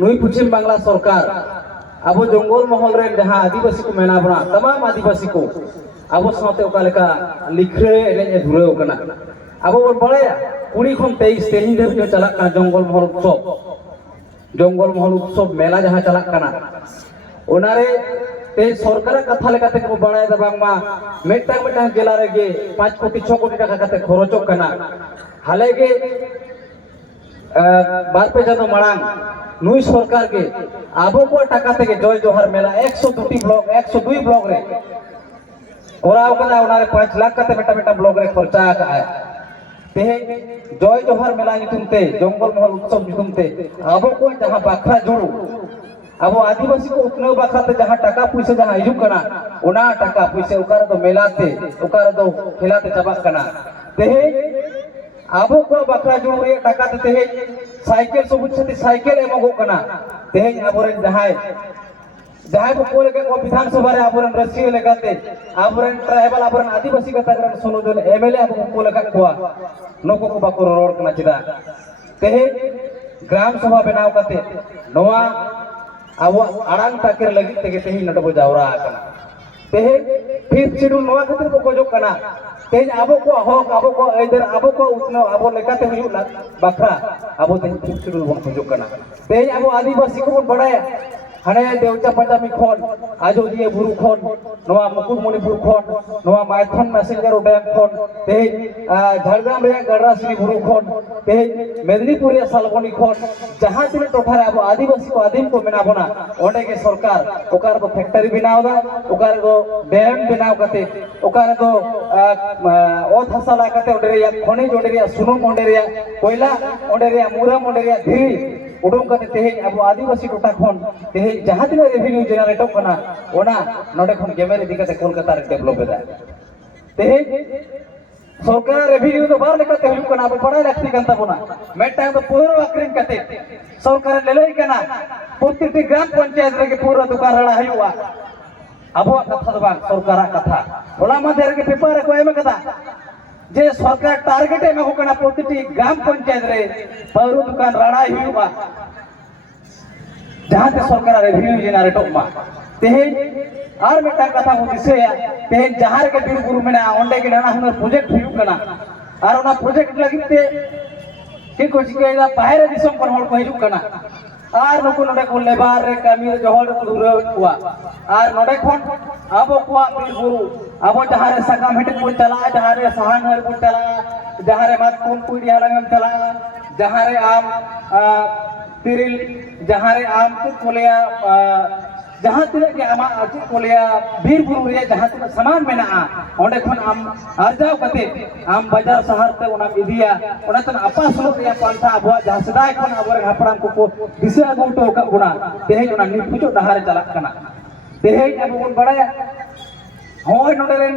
নুই পশ্চিম বাংলা সরকার আবো জঙ্গল মহল রেন যাহা আদিবাসী কো মেনা বনা तमाम আদিবাসী কো আবো সাথে ওকা লেকা লিখরে এনে ধুরেও কানা আবো বন বাড়ায়া কুড়ি খন তেইশ তেইশ ধাবিজ চালাক কানা জঙ্গল মহল উৎসব জঙ্গল মহল উৎসব মেলা যাহা চালাক কানা ওনারে তে সরকারের কথা লেকাতে কো বাড়ায় দা বাংমা মেটাং মেটাং জেলা রেগে পাঁচ কোটি ছ কোটি টাকা কাতে খরচক কানা হালে বারপে জানো মারাং, নুই সরকারকে আবহাওয়া টাকা থেকে জয় জোহার মেলা, একশো দুটি ব্লক, একশো দুই ব্লক রে করাও কাদা ওনারে পাঁচ লাখ কাতে বেটা বেটা ব্লক রে খরচা কায় তেহে জয় জোহার মেলা নিতুমতে জঙ্গল মহল উৎসব নিতুমতে আবহাওয়া যাহা বাখরা জুড়ু, আবো আদিবাসী কো উতনাও বাখাতে যাহা টাকা পয়সা যাহা হিজুক কানা, ওনা টাকা পয়সা ওকার দো মেলাতে ওকার দো খেলাতে চাবাক কানা। তেহে ᱟᱵᱚ ᱠᱚ ᱵᱟᱠᱷᱨᱟ ᱡᱩᱲᱩ ᱨᱮᱭᱟᱜ ᱴᱟᱠᱟ ᱛᱮ ᱛᱮᱦᱮᱧ ᱥᱟᱭᱠᱮᱞ ᱥᱚᱵᱩᱡ ᱥᱟᱛᱷᱤ ᱥᱟᱭᱠᱮᱞ ᱮᱢᱚᱜᱚᱜ ᱠᱟᱱᱟ ᱛᱮᱦᱮᱧ ᱟᱵᱚᱨᱮᱱ ᱡᱟᱦᱟᱸᱭ ᱡᱟᱦᱟᱸᱭ ᱵᱚ ᱠᱚ ᱞᱮᱠᱟ ᱠᱚ ᱵᱤᱫᱷᱟᱱ ᱥᱚᱵᱷᱟ ᱨᱮ ᱟᱵᱚᱨᱮᱱ ᱨᱟᱹᱥᱤᱭᱟᱹ ᱞᱮᱠᱟᱛᱮ ᱟᱵᱚᱨᱮᱱ ᱴᱨᱟᱭᱵᱟᱞ ᱟᱵᱚᱨᱮᱱ ᱟᱹᱫᱤᱵᱟᱹᱥᱤ ᱜᱟᱛᱟᱠ ᱨᱮᱱ ᱥᱚᱱᱚᱫᱚᱞ ᱮᱢᱮᱞᱮ ᱟᱵᱚ ᱠᱚ ᱞᱮᱠᱟ ᱠᱚᱣᱟ ᱱᱩᱠᱩ ᱠᱚ ᱵᱟᱠᱚ ᱨᱚᱲ ᱠᱟᱱᱟ ᱪᱮᱫᱟᱜ ᱛᱮᱦᱮᱧ গ্রাম সভা বানাও কাতে নোয়া আবো আড়াং তাকের লাগি তেগে তেহি নডবো জাওরা কানা তেহে ফিফ শিডিউল নোয়া খাতির বকো জো কানা ᱛᱮᱦᱮᱧ ᱟᱵᱚ ᱠᱚᱣᱟᱜ ᱦᱚᱠ ᱟᱵᱚ ᱠᱚᱣᱟᱜ ᱟᱹᱭᱫᱟᱹᱨ ᱟᱵᱚ ᱠᱚᱣᱟᱜ ᱩᱛᱱᱟᱹᱣ ᱟᱵᱚ ᱞᱮᱠᱟᱛᱮ ᱦᱩᱭᱩᱜ ᱵᱟᱠᱷᱨᱟ ᱟᱵᱚ ᱛᱮᱦᱮᱧ ᱯᱷᱩᱨᱪᱩᱨ ᱵᱚᱱ ᱠᱷᱚᱡᱚᱜ ᱠᱟᱱᱟ ᱛᱮᱦᱮᱧ ᱟᱵᱚ ᱟᱹᱫᱤᱵᱟᱹᱥᱤ ᱠᱚᱵᱚᱱ ᱵᱟᱲᱟᱭᱟ ᱦᱟᱱᱮ ᱫᱮᱣᱛᱟ ᱯᱟᱴᱟᱢᱤ ᱠᱷᱚᱱ ᱟᱡᱚᱫᱤᱭᱟᱹ ᱵᱩᱨᱩ ᱠᱷᱚᱱ ᱱᱚᱣᱟ ᱢᱩᱠᱩᱴᱢᱩᱱᱤᱯᱩᱨ ᱠᱷᱚᱱ ᱱᱚᱣᱟ ᱢᱟᱭᱛᱷᱚᱱ ᱢᱮᱥᱮᱧᱡᱟᱨ ᱰᱮᱢ ᱠᱷᱚᱱ ᱛᱮᱦᱮᱧ ᱡᱷᱟᱲᱜᱨᱟᱢ ᱨᱮᱭᱟᱜ ᱜᱟᱰᱨᱟᱥᱤᱨᱤ ᱵᱩᱨᱩ ᱠᱷᱚᱱ ᱛᱮᱦᱮᱧ ᱢᱮᱫᱽᱱᱤᱯᱩᱨ ᱨᱮᱭᱟᱜ ᱥᱟᱞᱵᱚᱱᱤ ᱠᱷᱚᱱ ᱡᱟᱦᱟᱸ ᱛᱤᱱᱟᱹᱜ ᱴᱚᱴᱷᱟ ᱨᱮ ᱟᱵᱚ ᱟᱹᱫᱤᱵᱟᱹᱥᱤ ᱠᱚ ᱟᱹᱫᱤᱢ ᱠᱚ ᱢᱮᱱᱟᱜ ᱵᱚᱱᱟ ᱚᱸᱰᱮ ᱜᱮ ᱥᱚᱨᱠᱟᱨ ᱚᱠᱟ ᱨᱮᱫᱚ ᱯᱷᱮᱠᱴᱨᱤ ᱵᱮᱱᱟᱣ ᱮᱫᱟ ᱚᱠᱟ ᱨᱮᱫᱚ ᱰᱮᱢ ᱵᱮᱱᱟᱣ ᱠᱟᱛᱮ ᱚᱠᱟ ᱨᱮᱫᱚ ᱚᱛ ᱦᱟᱥᱟ ᱞᱟ ᱠᱟᱛᱮ ᱚᱸᱰᱮ ᱨᱮᱭᱟᱜ ᱠᱷᱚᱱᱤᱡ ᱚᱸᱰᱮ ᱨᱮᱭᱟᱜ ᱥᱩᱱᱩᱢ ᱚᱸᱰᱮ ᱨᱮᱭᱟᱜ ᱠᱚᱭᱞᱟ ᱚᱸᱰᱮ ᱨᱮᱭᱟᱜ ᱢᱩᱨᱟᱹᱢ ᱚᱸᱰᱮ ᱨᱮᱭᱟᱜ ᱫᱷᱤᱨᱤ ᱩᱰᱩᱝ ᱠᱟᱛᱮ ᱛᱮᱦᱮᱧ ᱟᱵᱚ ᱟᱹᱫᱤᱵᱟᱹᱥᱤ ᱴᱚᱴᱷᱟ ᱠᱷᱚᱱ ᱛᱮᱦᱮᱧ ᱡᱟᱦᱟᱸ ᱛᱤᱱᱟᱹᱜ ᱨᱮᱵᱷᱤᱱᱤᱭᱩ ᱡᱮᱱᱟᱨᱮᱴᱚᱜ ᱠᱟᱱᱟ ᱚᱱᱟ ᱱᱚᱰᱮ ᱠᱷᱚᱱ ᱜᱮᱢᱮᱨ ᱤᱫᱤ ᱠᱟᱛᱮ ᱠᱳᱞᱠᱟᱛᱟ ᱨᱮ ᱰᱮᱵᱷᱞᱚᱯ ᱮᱫᱟ ᱛᱮᱦᱮᱧ ᱥᱚᱨᱠᱟᱨ ᱨᱮᱵᱷᱤᱱᱤᱭᱩ ᱫᱚ ᱵᱟᱨ ᱞᱮᱠᱟᱛᱮ ᱦᱩᱭᱩᱜ ᱠᱟᱱᱟ ᱟᱵᱚ ᱵᱟᱲᱟᱭ ᱞᱟᱹᱠᱛᱤ ᱠᱟᱱ ᱛᱟᱵᱚᱱᱟ ᱢᱤᱫᱴᱟᱝ ᱫᱚ ᱯᱟᱹᱣᱨᱟᱹ ᱟᱠᱷᱨᱤᱧ ᱠᱟᱛᱮ ᱥᱚᱨᱠᱟᱨ ᱞᱟᱹᱞᱟᱹᱭ ᱠᱟᱱᱟ ᱯᱨᱚᱛᱤᱴᱤ ᱜᱨᱟᱢ ᱯᱚᱧᱪᱟᱭᱮᱛ ᱨᱮᱜᱮ ᱯᱟᱹᱣᱨᱟᱹ ᱫᱚᱠᱟᱱ ᱨᱟᱲᱟ ᱦᱩᱭᱩᱜᱼᱟ ᱟᱵᱚᱣᱟᱜ ᱠᱟᱛᱷᱟ ᱫᱚ ᱵᱟᱝ ᱥᱚᱨᱠᱟᱨᱟᱜ ᱠᱟᱛᱷᱟ ᱦᱚᱞᱟ ᱢᱟᱫᱷᱮᱨ ᱨᱮᱜᱮ ᱯᱮᱯᱟᱨ ᱨᱮᱠᱚ ᱮᱢ ᱠᱟᱫᱟ जे सरकार टार्गेट मेंगूना ग्राम पंचायत रे पौरू दुकान रड़ा जहाँ से सरकार रेभिन्यू जेनारेट तेहे कथा दिसा तेहे जहाँ बीर बुरू मे नाना हूनर प्रोजेक्ट होना प्रोजेक्ट लगे चिका बहरे हजूक ᱟᱨ ᱱᱩᱠᱩ ᱱᱚᱰᱮ ᱠᱚ ᱞᱮᱵᱟᱨ ᱨᱮ ᱠᱟᱹᱢᱤ ᱨᱮ ᱡᱚᱦᱚᱲ ᱠᱚ ᱫᱷᱩᱨᱟᱹᱣ ᱠᱚᱣᱟ ᱟᱨ ᱱᱚᱰᱮ ᱠᱷᱚᱱ ᱟᱵᱚ ᱠᱚᱣᱟᱜ ᱵᱤᱨ ᱵᱩᱨᱩ ᱟᱵᱚ ᱡᱟᱦᱟᱸ ᱨᱮ ᱥᱟᱠᱟᱢ ᱦᱮᱴᱮᱡ ᱵᱚᱱ ᱪᱟᱞᱟᱜᱼᱟ ᱡᱟᱦᱟᱸ ᱨᱮ ᱥᱟᱦᱟᱱ ᱦᱚᱲ ᱵᱚᱱ ᱪᱟᱞᱟᱜᱼᱟ ᱡᱟᱦᱟᱸ ᱨᱮ ᱢᱟᱛᱠᱚᱢ ᱠᱩᱭᱰᱤ ᱦᱟᱞᱟᱝ ᱵᱚᱱ ᱪᱟᱞᱟᱜᱼᱟ ᱡᱟᱦᱟᱸ ᱨᱮ ᱟᱢ ᱛᱤᱨᱤᱞ ᱡᱟᱦᱟᱸ ᱨᱮ ᱟᱢ ᱪᱮᱫ ᱠᱚ ᱞᱟᱹᱭᱟ ᱡᱟᱦᱟᱸ ᱛᱤᱱᱟᱹᱜ ᱜᱮ ᱟᱢᱟᱜ ᱟᱹᱛᱩ ᱠᱚ ᱞᱟᱹᱭᱟ ᱵᱤᱨ ᱵᱩᱨᱩ ᱨᱮᱭᱟᱜ ᱡᱟᱦᱟᱸ ᱛᱤᱱᱟᱹᱜ ᱥᱟᱢᱟᱱ ᱢᱮᱱᱟᱜᱼᱟ ᱚᱸᱰᱮ ᱠᱷᱚᱱ ᱟᱢ ᱟᱨᱡᱟᱣ ᱠᱟᱛᱮᱫ ᱟᱢ ᱵᱟᱡᱟᱨ ᱥᱟᱦᱟᱨ ᱛᱮ ᱚᱱᱟᱢ ᱤᱫᱤᱭᱟ ᱚᱱᱟᱛᱮ ᱟᱯᱟᱥᱩᱞᱚᱜ ᱨᱮᱭᱟᱜ ᱯᱟᱱᱛᱷᱟ ᱟᱵᱚᱣᱟᱜ ᱡᱟᱦᱟᱸ ᱥᱮᱫᱟᱭ ᱠᱷᱚᱱ ᱟᱵᱚᱨᱮᱱ ᱦᱟᱯᱲᱟᱢ ᱠᱚᱠᱚ ᱫᱤᱥᱟᱹ ᱟᱹᱜᱩ ᱦᱚᱴᱚ ᱟᱠᱟᱫ ᱵᱚᱱᱟ ᱛᱮᱦᱮᱧ ᱚᱱᱟ ᱱᱤᱯᱩᱪᱚᱜ ᱰᱟᱦᱟᱨ ᱨᱮ ᱪᱟᱞᱟᱜ ᱠᱟᱱᱟ ᱛᱮᱦᱮᱧ ᱟᱵᱚ ᱵᱚᱱ ᱵᱟᱲᱟᱭᱟ ᱦᱚᱸᱜᱼᱚᱭ ᱱᱚᱰᱮ ᱨᱮᱱ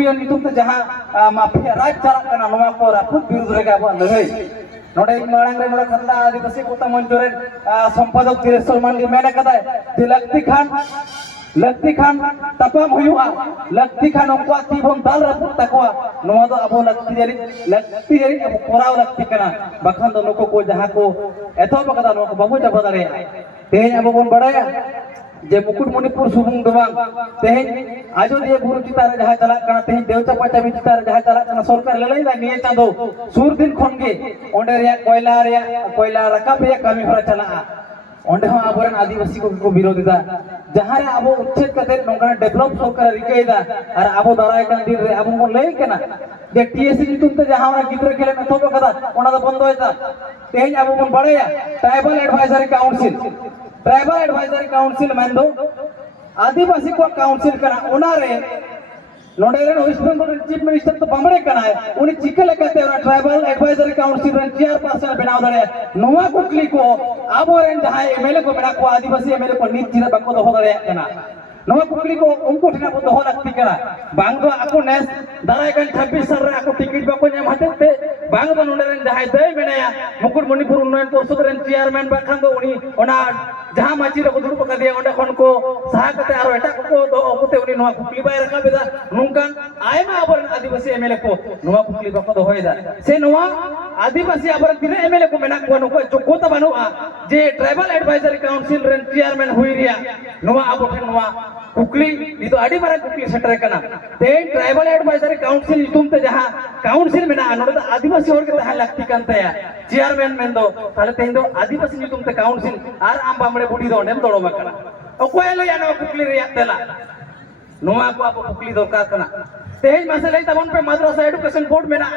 ᱟᱵᱚᱭᱟᱜ ᱡᱟᱦᱟᱸ ᱢᱟᱯᱷᱤᱭᱟ ᱨᱟᱡᱽ ᱪᱟᱞᱟᱜ ᱠᱟᱱᱟ ᱱᱚᱣᱟ ᱠᱚ ᱨᱟᱹᱯᱩᱫ ᱵᱤᱨᱩᱫᱽ ᱨᱮᱜᱮ ᱟᱵᱚᱣᱟᱜ ᱞᱟᱹᱲᱦᱟᱹᱭ ᱱᱚᱰᱮ ᱢᱟᱲᱟᱝ ᱨᱮ ᱱᱚᱰᱮ ᱠᱷᱟᱛᱟ ᱟᱹᱫᱤᱵᱟᱹᱥᱤ ᱠᱚᱛᱟ ᱢᱚᱧᱪᱚ ᱨᱮᱱ ᱥᱚᱢᱯᱟᱫᱚᱠ ᱛᱤᱨᱮᱥᱥᱚᱨ ᱢᱟᱱᱜᱮ ᱢᱮᱱ ᱟᱠᱟᱫᱟᱭ ᱡᱮ ᱞᱟᱹᱠᱛᱤ ᱠᱷᱟᱱ ᱞᱟᱹᱠᱛᱤ ᱠᱷᱟᱱ ᱛᱟᱯᱟᱢ ᱦᱩᱭᱩᱜᱼᱟ ᱞᱟᱹᱠᱛᱤ ᱠᱷᱟᱱ ᱩᱱᱠᱩᱣᱟᱜ ᱛᱤ ᱵᱚᱱ ᱫᱟᱞ ᱨᱟᱹᱯᱩᱫ ᱛᱟᱠᱚᱣᱟ ᱱᱚᱣᱟ ᱫᱚ ᱟᱵᱚ ᱞᱟᱹᱠᱛᱤ ᱡᱟᱹᱱᱤᱡ ᱠᱚᱨᱟᱣ ᱞᱟᱹᱠᱛᱤ ᱠᱟᱱᱟ ᱵᱟᱠᱷᱟᱱ ᱫᱚ ᱱᱩᱠᱩ ᱠᱚ ᱡᱟᱦᱟᱸ ᱠᱚ ᱮᱛᱚᱦᱚᱵ ᱟᱠᱟᱫᱟ ᱱᱚᱣᱟ ᱠᱚ ᱵᱟᱵᱚ ᱪᱟᱵᱟ ᱫᱟᱲᱮᱭᱟᱜᱼᱟ ᱛᱮᱦᱮᱧ ᱟᱵᱚ ᱵᱚᱱ ᱵᱟᱲᱟᱭᱟ जे मुकुटमणिपुर सुबुंग डोबांग तेज आजो जे गुरु चितारे जहां चला कना तेज देवता पाचा भी चितारे जहां चला कना सरकार ललाई दा निये चांदो सूर दिन खन गे ओंडे रिया कोयला रिया कोयला रकाब रिया कामी हरा चला ओंडे हम आबरन आदिवासी को को विरोध दा जहां रे आबो उच्छेद करते नोंगना डेवलप सरकार रिकई दा और आबो दराय कन दिन रे आबो को लई केना जे टीएससी जितुम ते जहां रे गिद्र खेले में थोबो कदा ओना दा बंद होय दा तेज आबो बन बड़े tribal advisory council tribal advisory council ಮಂದು Adivasi ಕೋ ಕೌನ್ಸಿಲ್ ಕಣ ಉನಾರೆ ನೋಡೇರನ್ ವೆಸ್ಟ್ ಬೆಂಗಾಲ್ ಚೀಫ್ ಮಿನಿಸ್ಟರ್ ತ ಬಂಬಡೆ ಕಣ ಉನಿ ಚಿಕ್ಕ ಲೆಕ್ಕತೆ ಅವರ ಟ್ರೈಬಲ್ ಅಡ್ವೈಸರಿ ಕೌನ್ಸಿಲ್ ರನ್ ಜಿಆರ್ ಪರ್ಸನ್ ಬೆನಾವ್ ದಡೆ ನುವಾ ಕುಟ್ಲಿ ಕೋ ಆಬೋರನ್ ಜಹಾಯ ಎಮ್ಎಲ್ಎ ಕೋ ಮೆನಾ ಕೋ ಆದಿವಾಸಿ ಎಮ್ಎಲ್ಎ ಕೋ ನೀತಿ ರ ಬಕ್ಕೋ ದೋ ಹೋಗರೆ ಕಣ ᱱᱚᱣᱟ ᱠᱩᱠᱞᱤ ᱠᱚ ᱩᱱᱠᱩ ᱴᱷᱮᱱ ᱟᱵᱚ ᱫᱚᱦᱚ ᱞᱟᱹᱠᱛᱤ ᱠᱟᱱᱟ ᱵᱟᱝ ᱫᱚ ᱟᱠᱚ ᱱᱮᱥ ᱫᱟᱨᱟᱭ ᱠᱟᱱ 26 ᱥᱟᱞ ᱨᱮ ᱟᱠᱚ ᱴᱤᱠᱤᱴ ᱵᱟᱠᱚ ᱧᱟᱢ ᱦᱚᱛᱮᱡ ᱛᱮ ᱵᱟᱝ ᱫᱚ ᱨᱮᱱ ᱡᱟᱦᱟᱸᱭ ᱫᱟᱹᱭ ᱢᱮᱱᱟᱭᱟ ᱢᱩᱠᱩᱴᱢᱚᱱᱤᱯᱩᱨ ᱩᱱᱱᱚᱭᱚᱱ ᱯᱚᱨᱥᱚᱫ ᱨᱮᱱ ᱪᱮᱭᱟᱨᱢᱮᱱ ᱵᱟᱝᱠᱷᱟᱱ ᱫᱚ ᱩᱱᱤ ᱚᱱᱟ ᱡᱟᱦᱟᱸ ᱢᱟᱹᱡᱷᱤ ᱨᱮᱠᱚ ᱫᱩᱲᱩᱵ ᱟᱠᱟᱫᱮᱭᱟ ᱚᱸᱰᱮ ᱠᱷᱚᱱ ᱠᱚ ᱥᱟᱦᱟ ᱠᱟᱛᱮ ᱟᱨᱚ ᱮᱴᱟᱜ ᱠᱚ ᱫᱚᱦᱚ ᱠᱟᱛᱮ ᱩᱱᱤ ᱱᱚᱣᱟ ᱠᱩᱠᱞᱤ ᱵᱟᱭ ᱨᱟᱠᱟᱵ ᱮᱫᱟ ᱱᱚᱝᱠᱟᱱ ᱟᱭᱢᱟ ᱟᱵᱚᱨᱮᱱ ᱟᱹᱫᱤᱵᱟᱹᱥᱤ ᱮᱢᱮᱞᱮ ᱠᱚ ᱱᱚᱣᱟ ᱠᱩᱠᱞᱤ ᱠᱚ ᱫᱚᱦᱚᱭᱮᱫᱟ ᱥᱮ ᱱᱚᱣᱟ ᱟᱹᱫᱤᱵᱟᱹᱥᱤ ᱟᱵᱚᱨᱮᱱ ᱛᱤᱱᱟᱹᱜ ᱮᱢᱮᱞᱮ ᱠᱚ ᱢᱮᱱᱟᱜ ᱠᱚᱣᱟ ᱱᱩᱠᱩᱣᱟᱜ ᱡᱳᱜᱽᱜᱚᱛᱟ ᱵᱟᱹᱱᱩᱜᱼᱟ ᱡᱮ ᱴᱨᱟᱭᱵᱮᱞ ᱮᱰᱵᱷᱟᱭᱡᱟᱨᱤ ᱠᱟᱣᱩᱱᱥᱤᱞ ᱨᱮᱱ ᱪᱮᱭᱟᱨᱢᱮᱱ ᱦᱩᱭ ᱨᱮᱭᱟᱜ ᱱᱚᱣᱟ ᱟᱵᱚ ᱴᱷᱮᱱ ᱱᱚᱣᱟ नितो आडी मारा कुकली सेटर कना ते ट्राइबल एडवाइजरी काउंसिल नितुम ते जहां काउंसिल मेना नोडे तो आदिवासी होर के तहा लागती कान तया चेयरमैन मेन दो ताले तेन दो आदिवासी नितुम ते काउंसिल आर आम बामड़े बुडी दो नेम तोड़ो मकना ओकोय लो या नो कुकली रे तेला नोआ को आप कुकली दरकार कना तेज मसले तबन पे मद्रासा एजुकेशन बोर्ड में ना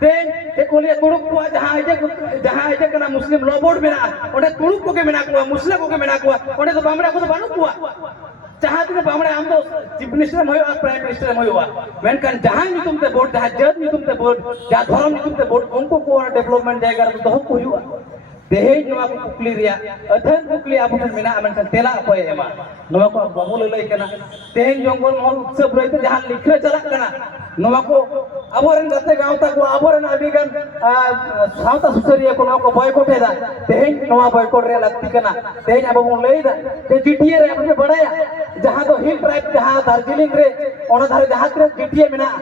तेज ते कोलिया तुड़ुक को जहां आजे जहां आजे कना मुस्लिम लॉ बोर्ड में ना ओडे तुड़ुक को के में ना को मुस्लिम को के में ना को ओडे तो बामड़ा को तो बानु को जहां तक बामड़ा हम तो चीफ मिनिस्टर में होया प्राइम मिनिस्टर में होया मेन कान जहां नि तुमते बोर्ड जहां जज नि तुमते बोर्ड जहां धर्म नि तुमते बोर्ड उनको को डेवलपमेंट जाएगा तो दो को हुआ ᱛᱮᱦᱮᱧ ᱱᱚᱣᱟ ᱠᱚ ᱠᱩᱠᱞᱤ ᱨᱮᱭᱟᱜ ᱟᱹᱛᱷᱟᱹᱱ ᱠᱩᱠᱞᱤ ᱟᱵᱚ ᱴᱷᱮᱱ ᱢᱮᱱᱟᱜᱼᱟ ᱢᱮᱱᱠᱷᱟᱱ ᱛᱮᱞᱟ ᱚᱠᱚᱭ ᱮᱢᱟ ᱱᱚᱣᱟ ᱠᱚ ᱵᱟᱵᱚ ᱞᱟᱹᱭ ᱠᱟᱱᱟ ᱛᱮᱦᱮᱧ ᱡᱚᱝᱜᱚᱞ ᱢᱚᱦᱚᱞ ᱩᱛᱥᱚᱵ ᱨᱮ ᱡᱟᱦᱟᱸ ᱞᱤᱠᱷᱟᱹ ᱪᱟᱞᱟᱜ ᱠᱟᱱᱟ ᱱᱚᱣᱟ ᱠᱚ ᱟᱵᱚᱨᱮᱱ ᱜᱟᱛᱮ ᱜᱟᱶᱛᱟ ᱠᱚ ᱟᱵᱚᱨᱮᱱ ᱟᱹᱰᱤᱜᱟᱱ ᱥᱟᱶᱛᱟ ᱥᱩᱥᱟᱹᱨᱤᱭᱟᱹ ᱠᱚ ᱱᱚᱣᱟ ᱠᱚ ᱵᱚᱭᱠᱚᱴ ᱮᱫᱟ ᱛᱮᱦᱮᱧ ᱱᱚᱣᱟ ᱵᱚᱭᱠᱚᱴ ᱨᱮᱭᱟᱜ ᱞᱟᱹᱠᱛᱤ ᱠᱟᱱᱟ ᱛᱮᱦᱮᱧ ᱟᱵᱚ ᱵᱚᱱ ᱞᱟᱹᱭᱮᱫᱟ ᱡᱮ ᱡᱤᱴᱤᱭᱟᱹ ᱨᱮ ᱟᱵᱚ ᱵᱟᱲᱟᱭᱟ ᱡᱟᱦᱟᱸ ᱫᱚ ᱦᱤᱞ ᱴᱨᱟᱭᱤᱵ ᱡᱟᱦᱟᱸ ᱫᱟᱨᱡᱤᱞᱤᱝ ᱨᱮ ᱚᱱᱟ ᱫᱷᱟᱨᱮ ᱡᱟᱦᱟᱸ ᱛᱤᱱᱟᱹᱜ ᱡᱤᱴᱤᱮ ᱢᱮᱱᱟᱜᱼᱟ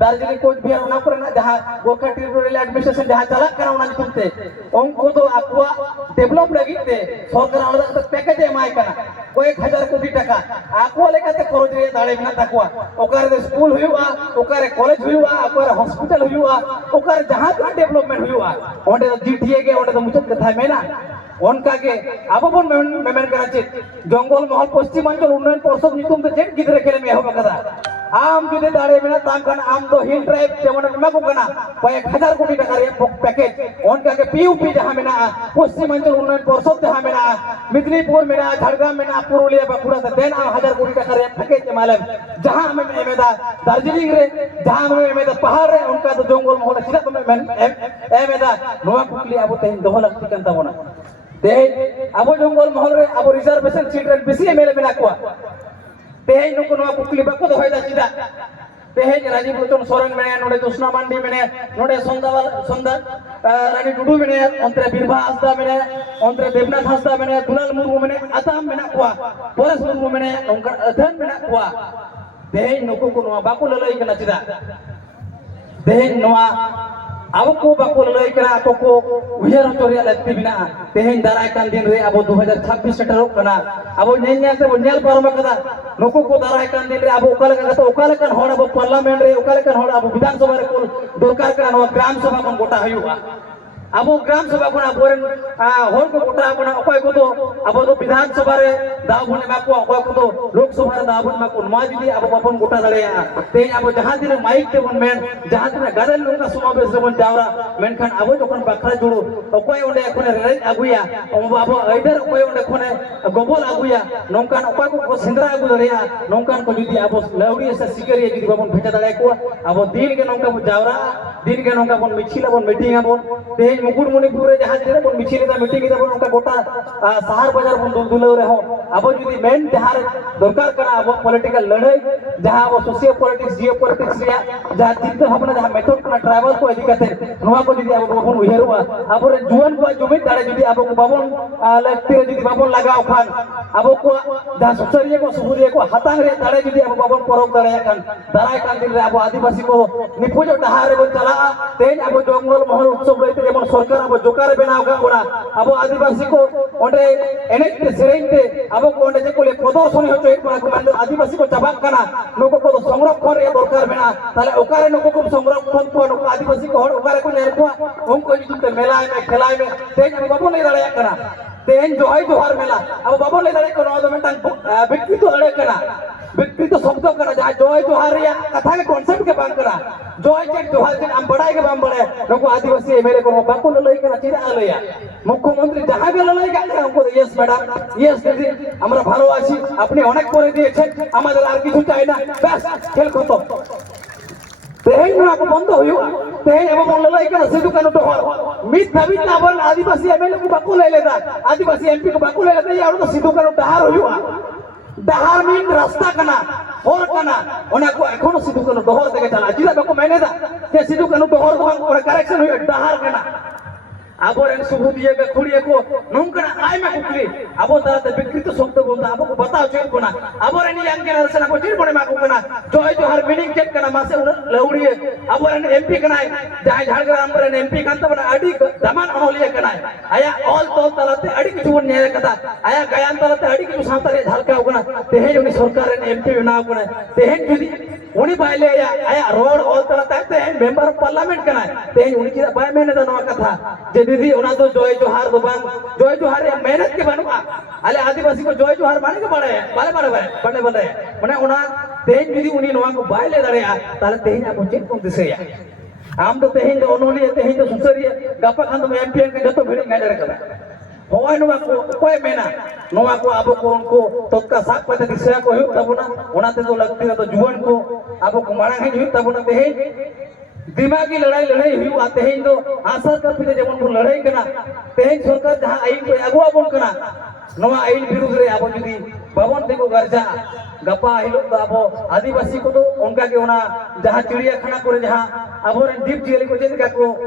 दार्जिलिंग कोच बिहार उन्हापुरना जहाँ गोखा टेरिटोरियल एडमिनिस्ट्रेशन जहाँ चला कर उन्हें कुलते उनको तो आपवा डेवलप लगी थे सरकार अलग तो पैकेज एम आई करना কয়েক হাজার কোটি টাকা আকুয়া লেখাতে খরচ হয়ে দাঁড়াবে না তাকুয়া ওকার স্কুল হইবা ওকার কলেজ হইবা ওকার হসপিটাল হইবা ওকার जहाँ का डेवलपमेंट हुआ ओंडे तो जीटीए के ओंडे तो मुचत कथा में ना उनका के अब अपन मेमन करा चित जंगल महल पश्चिमांचल उन्नयन परिषद नितुम तो जेट गिदरे खेले में होगा कदा যদি দাঁড়ে মেনা তাম কান আম তো হিল ট্রাইব যেমন মেমা কানা কয়েক হাজার কোটি টাকার প্যাকেজ অনকাগে পিউপি যাহা মেনা পশ্চিমাঞ্চল উন্নয়ন পর্ষদ যাহা মেনা মেদিনীপুর মেনা ঝাড়গ্রাম মেনা পুরুলিয়া বাঁকুড়া দেন আম হাজার কোটি টাকার প্যাকেজ মালেম যাহা আমি এমেদা দার্জিলিং রে যাহা আমি এমেদা পাহাড় রে উনকা তো জঙ্গল মহল চিনা তো এমেদা নোয়া কুকলি আবো তেহিন দহ লাগতি কান তাবনা তেহিন আবো জঙ্গল মহল রে আবো রিজার্ভেশন সিট বেশি এমএলএ মেনা কোয়া ᱛᱮᱦᱮᱧ ᱱᱩᱠᱩ ᱱᱚᱣᱟ ᱠᱩᱠᱞᱤ ᱵᱟᱠᱚ ᱫᱚᱦᱚᱭᱮᱫᱟ ᱪᱮᱫᱟᱜ ᱛᱮᱦᱮᱧ ᱨᱟᱡᱤᱵ ᱨᱚᱛᱚᱱ ᱥᱚᱨᱮᱱ ᱢᱮᱱᱟᱭᱟ ᱱᱚᱰᱮ ᱡᱳᱥᱱᱟ ᱢᱟᱱᱰᱤ ᱢᱮᱱᱟᱭᱟ ᱱᱚᱰᱮ ᱥᱚᱱᱫᱟ ᱥᱚᱱᱫᱟ ᱨᱟᱱᱤ ᱴᱩᱰᱩ ᱢᱮᱱᱟᱭᱟ ᱚᱱᱛᱮ ᱵᱤᱨᱵᱷᱟ ᱦᱟᱸᱥᱫᱟ ᱢᱮᱱᱟᱭᱟ ᱚᱱᱛᱮ ᱫᱮᱵᱽᱱᱟᱛᱷ ᱦᱟᱸᱥᱫᱟ ᱢᱮᱱᱟᱭᱟ ᱫᱩᱞᱟᱞ ᱢᱩᱨᱢᱩ ᱢᱮᱱᱟᱭᱟ ᱟᱥᱟᱢ ᱢᱮᱱᱟᱜ ᱠᱚᱣᱟ ᱯᱚᱨᱮᱥ ᱢᱩᱨᱢᱩ ᱢᱮᱱᱟᱭᱟ ᱚᱱᱠᱟ ᱟᱹᱛᱷᱟᱹᱱ ᱢᱮᱱᱟᱜ ᱠᱚᱣᱟ ᱛᱮᱦᱮᱧ ᱱᱩᱠᱩ ᱠᱚ ᱱᱚᱣᱟ ᱵᱟᱠᱚ ᱞᱟᱹᱞᱟᱹᱭ ᱠᱟᱱᱟ ᱪᱮᱫᱟᱜ ᱛᱮᱦᱮᱧ ᱱᱚᱣᱟ আবকো বাকো লইকরা কোকো উহের হতরে লাগতে বিনা তেহেন দারাই কান দিন রে আবো 2026 সেটারক কানা আবো নেল নেতে নেল পারমা কাদা নকো কো দারাই কান দিন রে আবো ওকাল কাদা ওকাল কান হড় আবো পার্লামেন্ট রে, ওকাল কান হড় আবো বিধানসভা রে কোন দরকার কান গ্রাম সভা কোন গোটা হইবা ᱟᱵᱚ ᱜᱨᱟᱢ ᱥᱚᱵᱷᱟ ᱠᱷᱚᱱ ᱟᱵᱚᱨᱮᱱ ᱦᱚᱲ ᱠᱚ ᱜᱚᱴᱟ ᱟᱵᱚᱱᱟ ᱚᱠᱚᱭ ᱠᱚᱫᱚ ᱟᱵᱚ ᱫᱚ ᱵᱤᱫᱷᱟᱱ ᱥᱚᱵᱷᱟ ᱨᱮ ᱫᱟᱣ ᱵᱚᱱ ᱮᱢᱟ ᱠᱚᱣᱟ ᱚᱠᱚᱭ ᱠᱚᱫᱚ ᱞᱳᱠ ᱥᱚᱵᱷᱟ ᱨᱮ ᱫᱟᱣ ᱵᱚᱱ ᱮᱢᱟ ᱠᱚᱣᱟ ᱱᱚᱣᱟ ᱡᱩᱫᱤ ᱟᱵᱚ ᱵᱟᱵᱚᱱ ᱜᱚᱴᱟ ᱫᱟᱲᱮᱭᱟᱜᱼᱟ ᱛᱮᱦᱮᱧ ᱟᱵᱚ ᱡᱟᱦᱟᱸ ᱛᱤᱱᱟᱹᱜ ᱢᱟᱭᱤᱠ ᱛᱮᱵᱚᱱ ᱢᱮᱱ ᱡᱟᱦᱟᱸ ᱛᱤᱱᱟᱹᱜ ᱜᱟᱫᱮᱞ ᱱᱚᱝᱠᱟ ᱥᱚᱢᱟᱵᱮᱥ ᱨᱮᱵᱚᱱ ᱡᱟᱣᱨᱟ ᱢᱮᱱᱠᱷᱟᱱ ᱟᱵᱚ ᱡᱚᱠᱷᱚᱱ ᱵᱟᱠᱷᱨᱟ ᱡᱩᱲᱩ ᱚᱠᱚᱭ ᱚᱸᱰᱮ ᱠᱷᱚᱱᱮ ᱨᱮᱲᱮᱡ ᱟᱹᱜᱩᱭᱟ ᱟᱵᱚ ᱟᱹᱭᱫᱟᱹᱨ ᱚᱠᱚᱭ ᱚᱸᱰᱮ ᱠᱷᱚᱱᱮ ᱜᱚᱵᱚᱞ ᱟᱹᱜᱩᱭᱟ ᱱᱚᱝᱠᱟᱱ ᱚᱠᱚᱭ ᱠᱚᱠᱚ ᱥᱮᱸᱫᱽᱨᱟ ᱟᱹᱜᱩ ᱫᱟᱲᱮᱭᱟᱜᱼᱟ ᱱᱚᱝᱠᱟᱱ ᱠᱚ ᱡᱩᱫᱤ ᱟᱵᱚ ᱞᱟᱹᱣᱲᱤᱭᱟᱹ ᱥᱮ ᱥᱤᱠᱟᱹᱨᱤᱭᱟᱹ ᱡᱩᱫᱤ ᱵᱟᱵᱚᱱ ᱵᱷᱮᱡᱟ ᱫᱟᱲᱮᱭᱟᱠᱚᱣᱟ ᱟᱵᱚ ᱫᱤᱱᱜᱮ ᱱᱚᱝᱠᱟ ᱵᱚᱱ ᱡᱟᱣᱨᱟᱜᱼᱟ ᱫᱤᱱᱜᱮ ᱱᱚᱝᱠᱟ ᱵᱚᱱ ᱢᱤᱪᱷᱤᱞ ᱟᱵᱚᱱ ᱢᱤᱴᱤᱝ ᱟᱵᱚᱱ ᱛᱮᱦᱮᱧ ᱢᱩᱠᱩᱴᱢᱩᱱᱤᱯᱩᱨ ᱨᱮ ᱡᱟᱦᱟᱸ ᱪᱮᱫ ᱵᱚᱱ ᱢᱤᱪᱷᱤᱞ ᱮᱫᱟ ᱢᱤᱴᱤᱝ ᱮᱫᱟ ᱵᱚᱱ ᱚᱱᱠᱟ ᱜᱚᱴᱟ ᱥᱟᱦᱟᱨ ᱵᱟᱡᱟᱨ ᱵᱚᱱ ᱫᱩᱞ ᱫᱩᱞᱟᱹᱣ ᱨᱮᱦᱚᱸ ᱟᱵᱚ ᱡᱩᱫᱤ ᱢᱮᱱ ᱡᱟᱦᱟᱸ ᱫᱚᱨᱠᱟᱨ ᱠᱟᱱᱟ ᱟᱵᱚ ᱯᱚᱞᱤᱴᱤᱠᱮᱞ ᱞᱟᱹᱲᱦᱟᱹᱭ ᱡᱟᱦᱟᱸ ᱟᱵᱚ ᱥᱳᱥᱤᱭᱳ ᱯᱚᱞᱤᱴᱤᱠᱥ ᱡᱤᱭᱳ ᱯᱚᱞᱤᱴᱤᱠᱥ ᱨᱮᱭᱟᱜ ᱡᱟᱦᱟᱸ ᱪᱤᱱᱛᱟᱹ ᱵᱷᱟᱵᱱᱟ ᱡᱟᱦᱟᱸ ᱢᱮᱛᱷᱚᱰ ᱠᱟᱱᱟ ᱴᱨᱟᱭᱵᱟᱞ ᱠᱚ ᱤᱫᱤ ᱠᱟᱛᱮ ᱱᱚᱣᱟ ᱠᱚ ᱡᱩᱫᱤ ᱟᱵᱚ ᱵᱟᱵᱚᱱ ᱩᱭᱦᱟᱹᱨᱚᱜᱼᱟ ᱟᱵᱚᱨᱮᱱ ᱡᱩᱣᱟᱹᱱ ᱠᱚᱣᱟᱜ ᱡᱩᱢᱤᱫ ᱫᱟᱲᱮ ᱡᱩᱫᱤ ᱟᱵᱚ ᱠᱚ ᱵᱟᱵᱚᱱ ᱞᱟᱹᱠᱛᱤ ᱨᱮ ᱡᱩᱫᱤ ᱵᱟᱵᱚᱱ ᱞᱟᱜᱟᱣ ᱠᱷᱟᱱ ᱟᱵᱚ ᱠᱚᱣᱟᱜ ᱡᱟᱦᱟᱸ ᱥᱩᱥᱟᱹᱨᱤᱭᱟᱹ ᱠᱚ ᱥᱩᱵᱩᱨᱤᱭᱟᱹ ᱠᱚ ᱦᱟᱛᱟᱝ ᱨᱮᱭᱟᱜ ᱫᱟᱲᱮ ᱡᱩᱫᱤ ᱟᱵᱚ ᱵᱟᱵᱚᱱ ᱯᱚᱨᱚᱵᱽ ᱫᱟᱲᱮᱭᱟᱜ ᱠᱷᱟᱱ ᱫᱟᱨᱟᱭ ᱠᱟᱱ ᱫᱤᱱ ᱨᱮ ᱟᱵᱚ ᱟᱹᱫᱤᱵᱟᱹᱥᱤ ᱠᱚ ᱱᱤᱯᱩᱡᱚᱜ ᱰᱟᱦᱟᱨ ᱨᱮᱵᱚᱱ ᱪᱟᱞᱟᱜᱼᱟ ᱛᱮᱦᱮᱧ ᱟᱵᱚ ᱡᱚᱝᱜᱚᱞ ᱢᱚᱦᱚᱞ জঙ্গল মহল ᱥᱚᱨᱠᱟᱨ ᱟᱵᱚ যেমন ᱵᱮᱱᱟᱣ ᱠᱟᱜ ᱵᱚᱱᱟ ᱟᱵᱚ ᱟᱹᱫᱤᱵᱟᱹᱥᱤ ᱠᱚ ᱚᱸᱰᱮ ᱮᱱᱮᱡ ᱛᱮ ᱥᱮᱨᱮᱧ সেরেইতে আবহাওয়া যেগুলি প্রদর্শনী হচ্ছে আদিবাসী চাবাক কানা নুকু কো সংরক্ষণ এ দরকার মেনা তাহলে ওকারে নুকু কো সংরক্ষণ কো নুকু আদিবাসী কো হর ওকারে কো নেল কো উনকো যদি তে মেলায় মে, খেলায় মে তেজ বাবু লাই দাঁড়ায় কানা তেজ জোহাই জোহার মেলা। আবু বাবু লাই দাঁড়ায় কো নদমেন্টান বিকৃত দাঁড়ায় কানা व्यक्ति तो शब्द करा जाए जॉय जोहार या कथा के कॉन्सेप्ट के बात करा जॉय के जोहार के नाम बड़ा के नाम बड़ा लोग आदिवासी एमएलए को बाको न लई करा चिरा आलया मुख्यमंत्री जहां भी लई का हमको यस मैडम यस दीदी हमरा ভালো আছি আপনি অনেক করে দিয়েছেন আমাদের আর কিছু চাই না ব্যাস খেল খতম તેહી નું આખું બંધ હોયું તેહી એમાં પણ લડાઈ કરે સીધું કાનો ટોહર મીત નવી ના બોલ આદિવાસી એમએલએ કો બાકુ લઈ લેતા આદિવાસી એમપી કો બાકુ લઈ લેતા યાર તો સીધું કાનો ટહાર હોયું ᱰᱟᱦᱟᱨ ᱢᱤᱫ ᱨᱟᱥᱛᱟ ᱠᱟᱱᱟ ᱦᱚᱨ ᱠᱟᱱᱟ ᱚᱱᱟ ᱠᱚ ᱮᱠᱷᱚᱱ ᱥᱤᱫᱩ ᱠᱟᱹᱱᱦᱩ ᱫᱚᱦᱚ ᱛᱮᱜᱮ ᱪᱟᱞᱟᱜᱼᱟ ᱪᱮᱫᱟᱜ ᱵᱟᱠᱚ ᱢᱮᱱᱮᱫᱟ ᱡᱮ ᱥᱤᱫᱩ ᱠᱟᱹᱱᱦᱩ ᱰᱚᱦᱚᱨ ᱫᱚ ᱵᱟᱝ ᱠᱟᱨᱮᱠᱥᱚᱱ ᱦᱩᱭᱩᱜᱼᱟ ᱰᱟᱦᱟᱨ ᱠᱟᱱᱟ আবরেন সুবুদিয়ে কে খুড়িয়ে কো নংকনা আই মে কুকলি আবো তাতে বিকৃত শব্দ বলতা আবো কো বাতাও চেক কোনা আবরেন ইয়াং জেনারেশন কো চির বনে মা কো কোনা জয় জোহার মিনিং চেক কানা মাসে উন লউড়িয়ে আবরেন এমপি কানাই যাই ঝাড়গ্রাম বরেন এমপি কান্তা বনা আডি দমান অনলিয়ে কানাই আয়া অল তল তালাতে আডি কিছু বন নিয়ে কথা আয়া গায়ান তালাতে আডি কিছু সাঁতারে ঝালকা কোনা তেহেন উনি সরকারের এমপি বেনাও কোনা তেহেন उन्हीं भाई ले या, आया रोड ऑल तरह तक ते हैं मेंबर ऑफ़ पार्लियामेंट कराए ते हैं उन्हीं की भाई मेहनत है नवा कथा। जे दीदी, उन्हें तो जोए जो हार तो बबान जोए जो हार या मेहनत के बनुआ अल आदिवासी को जोए जो हार बने के बड़े हैं बड़े बड़े बड़े बड़े बड़े मने उन्हें, तो ते हैं दीदी उन्हीं नवा भाई ले तो चेक कौन आम तो ते तो उन्होंने, ते तो सुसरी है गपा खान तो एमपीएन के जो तो भिड़ेंगे जरे कर ᱦᱚᱸᱜᱼᱚᱭ ᱱᱚᱣᱟ ᱠᱚ ᱚᱠᱚᱭ ᱢᱮᱱᱟ ᱱᱚᱣᱟ ᱠᱚ ᱟᱵᱚ ᱠᱚ ᱩᱱᱠᱩ ᱛᱚᱛᱠᱟ ᱥᱟᱵ ᱠᱟᱛᱮ ᱫᱤᱥᱟᱹ ᱠᱚ ᱦᱩᱭᱩᱜ ᱛᱟᱵᱚᱱᱟ ᱚᱱᱟ ᱛᱮᱫᱚ ᱞᱟᱹᱠᱛᱤ ᱨᱮᱫᱚ ᱡᱩᱣᱟᱹᱱ ᱠᱚ ᱟᱵᱚ ᱠᱚ ᱢᱟᱲᱟᱝ ᱦᱮᱡ ᱦᱩᱭᱩᱜ ᱛᱟᱵᱚᱱᱟ ᱛᱮᱦᱮᱧ दिमागी लड़ाई लड़ाई हुई आते हैं दो आशा करते जेमन बन लड़ाई करना तेहन सरकार जहां आईन को अगुआ बन करना नवा आईन विरुद्ध रे अब जदी भवन देखो गर्जा ᱜᱟᱯᱟ ᱦᱤᱞᱳᱜ ᱫᱚ ᱟᱵᱚ ᱟᱹᱫᱤᱵᱟᱹᱥᱤ ᱠᱚᱫᱚ ᱚᱱᱠᱟ ᱚᱱᱟ ᱡᱟᱦᱟᱸ ᱪᱤᱲᱤᱭᱟᱠᱷᱟᱱᱟ ᱠᱚᱨᱮ ᱡᱟᱦᱟᱸ ᱟᱵᱚᱨᱮᱱ ᱡᱤᱵᱽ ᱠᱚ ᱪᱮᱫ ᱞᱮᱠᱟ ᱠᱚ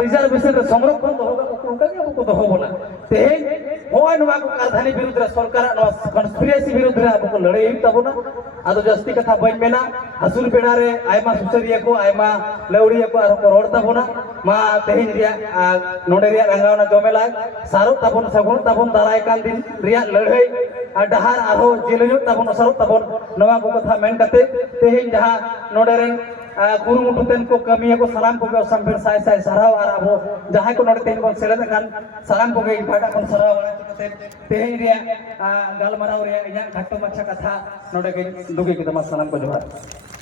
ᱨᱤᱡᱟᱨᱵᱷᱮᱥᱚᱱ ᱨᱮ ᱥᱚᱝᱨᱚᱠᱷᱚᱱ ᱫᱚᱦᱚ ᱠᱟᱜ ᱠᱚ ᱟᱵᱚ ᱠᱚ ᱫᱚᱦᱚ ᱵᱚᱱᱟ ᱛᱮᱦᱮᱧ ᱱᱚᱜᱼᱚᱭ ᱱᱚᱣᱟ ᱠᱚ ᱠᱟᱨᱫᱷᱟᱹᱱᱤ ᱵᱤᱨᱩᱫᱽ ᱨᱮ ᱥᱚᱨᱠᱟᱨᱟᱜ ᱱᱚᱣᱟ ᱠᱚᱱᱥᱯᱤᱨᱮᱥᱤ ᱵᱤᱨᱩᱫᱽ ᱨᱮ ᱟᱵᱚ ᱞᱟᱹᱲᱦᱟᱹᱭ ᱛᱟᱵᱚᱱᱟ ᱟᱫᱚ ᱡᱟᱹᱥᱛᱤ ᱠᱟᱛᱷᱟ ᱵᱟᱹᱧ ᱢᱮᱱᱟ ᱦᱟᱹᱥᱩᱨ ᱵᱮᱲᱟ ᱨᱮ ᱟᱭᱢᱟ ᱥᱩᱥᱟᱹᱨᱤᱭᱟᱹ ᱠᱚ ᱟᱭᱢᱟ ᱞᱟᱹᱣᱲᱤᱭᱟᱹ ᱠᱚ ᱟᱨᱦᱚᱸ ᱠᱚ ᱨᱚᱲ ᱛᱟᱵᱚᱱᱟ ᱢᱟ ᱛᱮᱦᱮᱧ ᱨᱮᱭᱟᱜ ᱱᱚᱰᱮ ᱨᱮᱭᱟᱜ ᱨᱟᱸᱜᱟᱣᱱᱟ ᱡᱚᱢᱮᱞᱟ ᱥᱟᱨᱚᱜ ᱛᱟᱵᱚᱱ ᱥᱟᱹᱜᱩᱱ ᱛᱟᱵᱚᱱ ᱫᱟᱨᱟᱭ ᱠᱟᱱ ᱫᱤᱱ ᱨᱮᱭᱟᱜ ᱞᱟᱹᱲᱦᱟᱹᱭ डर डहार आहो जिलजुत तबन सरुत को को कमिया को सलाम को संभेर साय साय सारा और अब जहाँ को नोडे बन सेलेन सलाम को पाटा फाटा सारा तेज गलमारा इन घाटो माचा कथा नोडे के दुगे सलाम को जोहार